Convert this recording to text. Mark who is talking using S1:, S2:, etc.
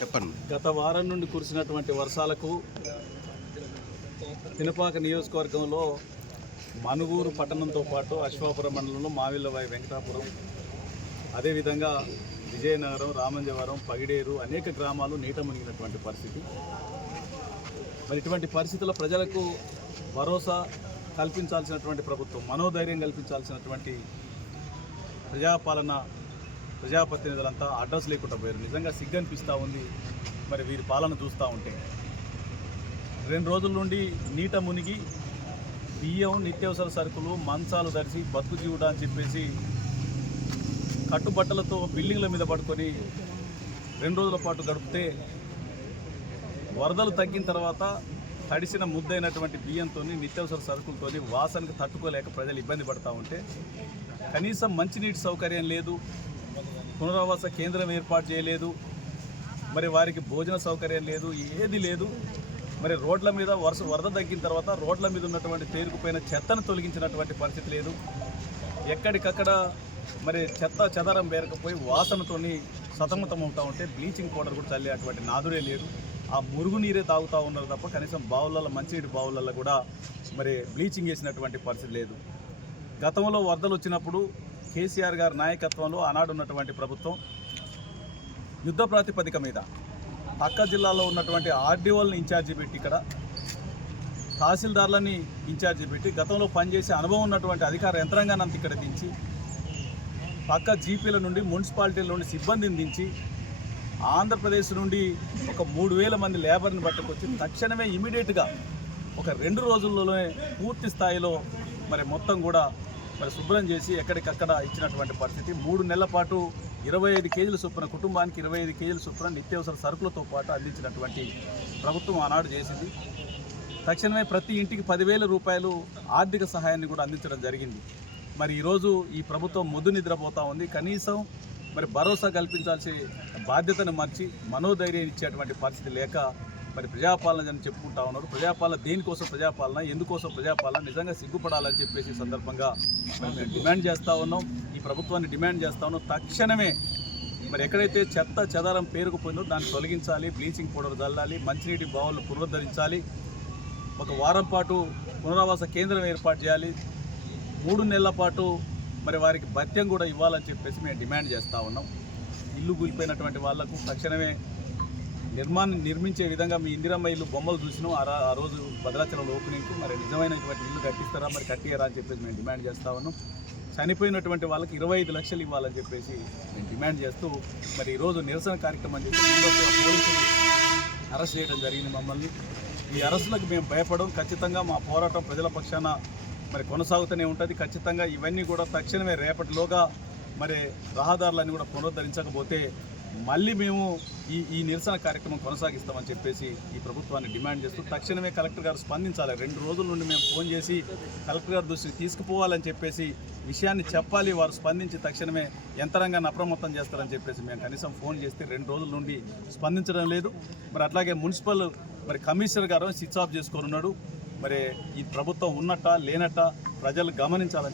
S1: చెప్పండి.
S2: గత వారం నుండి కురిసినటువంటి వర్షాలకు తినపాక నియోజకవర్గంలో మనుగూరు పట్టణంతో పాటు అశ్వాపురం మండలంలో మావిల్లవాయి వెంకటాపురం అదేవిధంగా విజయనగరం రామంజవరం పగిడేరు అనేక గ్రామాలు నీట మునిగినటువంటి పరిస్థితి. మరి ఇటువంటి పరిస్థితుల్లో ప్రజలకు భరోసా కల్పించాల్సినటువంటి ప్రభుత్వం మనోధైర్యం కల్పించాల్సినటువంటి ప్రజాపాలన ప్రజాప్రతినిధులంతా అడ్రస్ లేకుండా పోయారు. నిజంగా సిగ్గనిపిస్తూ ఉంది. మరి వీరి పాలన చూస్తూ ఉంటే. రెండు రోజుల నుండి నీట మునిగి బియ్యం నిత్యావసర సరుకులు మంచాలు ధరిసి బతుకు జీవుడా అని చెప్పేసి కట్టుబట్టలతో బిల్డింగ్ల మీద పడుకొని రెండు రోజుల పాటు గడిపితే వరదలు తగ్గిన తర్వాత తడిసిన ముద్దైనటువంటి బియ్యంతో నిత్యావసర సరుకులతో వాసనకు తట్టుకోలేక ప్రజలు ఇబ్బంది పడుతూ ఉంటే కనీసం మంచినీటి సౌకర్యం లేదు. పునరావాస కేంద్రం ఏర్పాటు చేయలేదు. మరి వారికి భోజన సౌకర్యం లేదు ఏది లేదు. మరి రోడ్ల మీద వరుస వరద తగ్గిన తర్వాత రోడ్ల మీద ఉన్నటువంటి పేరుకుపోయిన చెత్తను తొలగించినటువంటి పరిస్థితి లేదు. ఎక్కడికక్కడ మరి చెత్త చెదరం పేరకపోయి వాసనతోని సతమతం అవుతూ ఉంటే బ్లీచింగ్ పౌడర్ కూడా చల్లేటువంటి నాదురే లేదు ఆ మురుగునీరే తాగుతూ ఉన్నారు తప్ప కనీసం బావులలో మంచినీటి బావులలో కూడా మరి బ్లీచింగ్ వేసినటువంటి పరిస్థితి లేదు. గతంలో వరదలు వచ్చినప్పుడు కేసీఆర్ గారి నాయకత్వంలో ఆనాడు ఉన్నటువంటి ప్రభుత్వం యుద్ధ ప్రాతిపదిక మీద పక్క జిల్లాలో ఉన్నటువంటి ఆర్డీఓలను ఇన్ఛార్జి పెట్టి ఇక్కడ తహసీల్దార్లని ఇన్ఛార్జి పెట్టి గతంలో పనిచేసే అనుభవం ఉన్నటువంటి అధికార యంత్రాంగాన్ని అంత ఇక్కడ దించి పక్క జీపీల నుండి మున్సిపాలిటీల నుండి సిబ్బందిని దించి ఆంధ్రప్రదేశ్ నుండి ఒక మూడు వేల మంది లేబర్ని పట్టుకొచ్చి తక్షణమే ఇమీడియట్గా ఒక రెండు రోజుల్లోనే పూర్తి స్థాయిలో మరి మొత్తం కూడా మరి శుభ్రం చేసి ఎక్కడికక్కడ ఇచ్చినటువంటి పరిస్థితి. మూడు నెలల పాటు ఇరవై ఐదు కేజీల చొప్పున కుటుంబానికి ఇరవై ఐదు కేజీల చొప్పున నిత్యావసర సరుకులతో పాటు అందించినటువంటి ప్రభుత్వం ఆనాడు చేసింది. తక్షణమే ప్రతి ఇంటికి పదివేల రూపాయలు ఆర్థిక సహాయాన్ని కూడా అందించడం జరిగింది. మరి ఈరోజు ఈ ప్రభుత్వం మొద్దు నిద్రపోతూ ఉంది. కనీసం మరి భరోసా కల్పించాల్సి బాధ్యతను మర్చి మనోధైర్యం ఇచ్చేటువంటి పరిస్థితి లేక మరి ప్రజాపాలన అని చెప్పుకుంటా ఉన్నారు. ప్రజాపాలన దేనికోసం ప్రజాపాలన? ఎందుకోసం ప్రజాపాలన? నిజంగా సిగ్గుపడాలని చెప్పేసి సందర్భంగా మేము డిమాండ్ చేస్తూ ఉన్నాం. ఈ ప్రభుత్వాన్ని డిమాండ్ చేస్తా ఉన్నాం. తక్షణమే మరి ఎక్కడైతే చెత్త చెదారం పేరుకుపోయిందో దాన్ని తొలగించాలి బ్లీచింగ్ పౌడర్ చల్లాలి మంచినీటి బావులు పునరుద్ధరించాలి ఒక వారం పాటు పునరావాస కేంద్రం ఏర్పాటు చేయాలి మూడు నెలల పాటు మరి వారికి భత్యం కూడా ఇవ్వాలని చెప్పేసి మేము డిమాండ్ చేస్తూ ఉన్నాం. ఇల్లు కూలిపోయినటువంటి వాళ్ళకు తక్షణమే నిర్మాణం నిర్మించే విధంగా మీ ఇందిరమ్మ ఇల్లు బొమ్మలు చూసినాం. ఆ ఆ రోజు భద్రాచలంలో ఓపెనింగ్కు మరి నిజమైనటువంటి ఇల్లు కట్టిస్తారా మరి కట్టియరా అని చెప్పేసి మేము డిమాండ్ చేస్తా ఉన్నాం. చనిపోయినటువంటి వాళ్ళకి ఇరవై ఐదు లక్షలు ఇవ్వాలని చెప్పేసి మేము డిమాండ్ చేస్తూ మరి ఈరోజు నిరసన కార్యక్రమం చేసి పోలీసులు అరెస్ట్ చేయడం జరిగింది మమ్మల్ని. ఈ అరెస్టులకు మేము భయపడం ఖచ్చితంగా మా పోరాటం ప్రజల పక్షాన మరి కొనసాగుతూనే ఉంటుంది. ఖచ్చితంగా ఇవన్నీ కూడా తక్షణమే రేపటిలోగా మరి రహదారులన్నీ కూడా పునరుద్ధరించకపోతే మళ్ళీ మేము ఈ ఈ నిరసన కార్యక్రమం కొనసాగిస్తామని చెప్పేసి ఈ ప్రభుత్వాన్ని డిమాండ్ చేస్తూ తక్షణమే కలెక్టర్ గారు స్పందించాలి. రెండు రోజుల నుండి మేము ఫోన్ చేసి కలెక్టర్ గారి దృష్టికి తీసుకుపోవాలని చెప్పేసి విషయాన్ని చెప్పాలి. వారు స్పందించి తక్షణమే యంత్రాంగాన్ని అప్రమత్తం చేస్తారని చెప్పేసి మేము కనీసం ఫోన్ చేస్తే రెండు రోజుల నుండి స్పందించడం లేదు. మరి అట్లాగే మున్సిపల్ మరి కమిషనర్ గారు స్విచ్ ఆఫ్ చేసుకోనున్నాడు మరి ఈ ప్రభుత్వం ఉన్నట్ట లేనట్ట ప్రజలు గమనించాలని